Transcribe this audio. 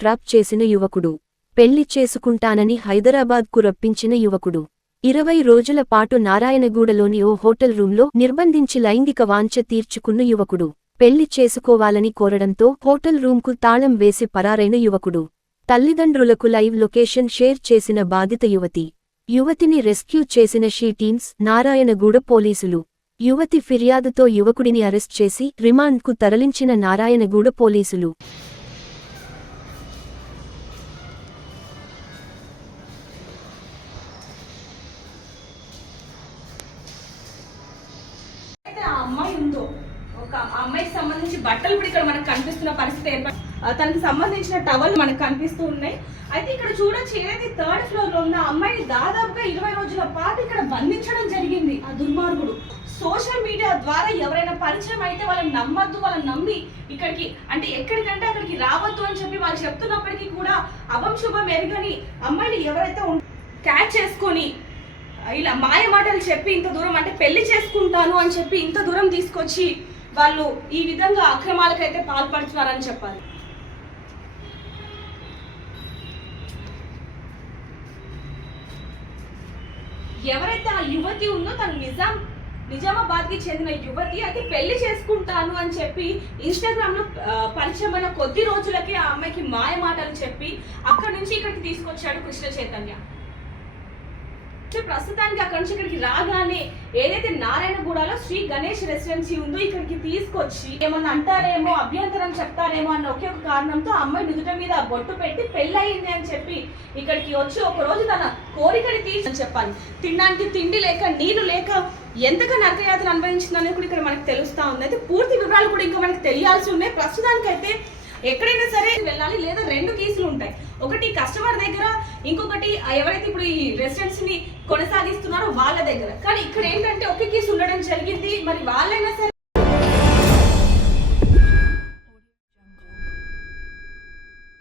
Trap చేసిన యువకుడు. పెళ్లి చేసుకుంటానని హైదరాబాద్కు రప్పించిన యువకుడు. 20 రోజుల పాటు నారాయణగూడలోని ఓ హోటల్ రూంలో నిర్బంధించి లైంగిక వాంఛ తీర్చుకున్న యువకుడు. పెళ్లి చేసుకోవాలని కోరడంతో హోటల్ రూంకు తాళం వేసి పరారైన యువకుడు. తల్లిదండ్రులకు లైవ్ లొకేషన్ షేర్ చేసిన బాధిత యువతి. యువతిని రెస్క్యూ చేసిన షీ టీమ్స్, నారాయణగూడ పోలీసులు. యువతి ఫిర్యాదుతో యువకుడిని అరెస్ట్ చేసి రిమాండ్కు తరలించిన నారాయణగూడ పోలీసులు. అమ్మాయి ఉందో ఒక అమ్మాయికి సంబంధించి బట్టలు కూడా ఇక్కడ మనకు కనిపిస్తున్న పరిస్థితి తనకి సంబంధించిన టవల్ మనకు కనిపిస్తూ ఉన్నాయి. అయితే ఇక్కడ చూడొచ్చు, ఏదైతే 3rd ఫ్లోర్ లో ఉన్న అమ్మాయిని దాదాపుగా 20 రోజుల పాటు ఇక్కడ బంధించడం జరిగింది. ఆ దుర్మార్గుడు సోషల్ మీడియా ద్వారా ఎవరైనా పరిచయం అయితే వాళ్ళని నమ్మద్దు, వాళ్ళని నమ్మి ఇక్కడికి అంటే ఎక్కడికంటే అక్కడికి రావద్దు అని చెప్పి వాళ్ళు చెప్తున్నప్పటికీ కూడా అవం శుభం ఎరగని అమ్మాయిని ఎవరైతే క్యాచ్ చేసుకొని ఇలా మాయ మాటలు చెప్పి ఇంత దూరం అంటే పెళ్లి చేసుకుంటాను అని చెప్పి ఇంత దూరం తీసుకొచ్చి వాళ్ళు ఈ విధంగా అక్రమాలకైతే పాల్పడుతున్నారని చెప్పాలి. ఎవరైతే ఆ యువతి ఉందో తను నిజామాబాద్కి చెందిన యువతి అయితే పెళ్లి చేసుకుంటాను అని చెప్పి ఇన్స్టాగ్రామ్ లో పరిచయమైన కొద్ది రోజులకే ఆ అమ్మాయికి మాయ మాటలు చెప్పి అక్కడి నుంచి ఇక్కడికి తీసుకొచ్చాడు కృష్ణ చైతన్య. ప్రస్తుతానికి అక్కడి నుంచి ఇక్కడికి రాగానే ఏదైతే నారాయణగూడలో శ్రీ గణేష్ రెసిడెన్సీ ఉందో ఇక్కడికి తీసుకొచ్చి ఏమన్నా అంటారేమో, అభ్యంతరం చెప్తారేమో అన్న ఒకే ఒక కారణంతో అమ్మాయి నుదుట మీద బొట్టు పెట్టి పెళ్ళయింది అని చెప్పి ఇక్కడికి వచ్చి ఒక రోజు తన కోరికని తీర్చని చెప్పాలి. తినడానికి తిండి లేక నీళ్లు లేక ఎంతగా నరకయాతన అనుభవించిందనేది కూడా ఇక్కడ మనకు తెలుస్తా ఉంది. అయితే పూర్తి వివరాలు కూడా ఇంకా మనకు తెలియాల్సి ఉన్నాయి. ప్రస్తుతానికైతే ఎక్కడైనా సరే వెళ్ళాలి, లేదా 2 కేసులు ఉంటాయి. ఒకటి కస్టమర్ దగ్గర, ఇంకొకటి ఎవరైతే ఇప్పుడు ఈ రెసిడెన్సీని కొనసాగిస్తున్నారో వాళ్ళ దగ్గర. కానీ ఇక్కడ ఏంటంటే ఒకే కేసు ఉండడం జరిగింది. మరి వాళ్ళైనా సరే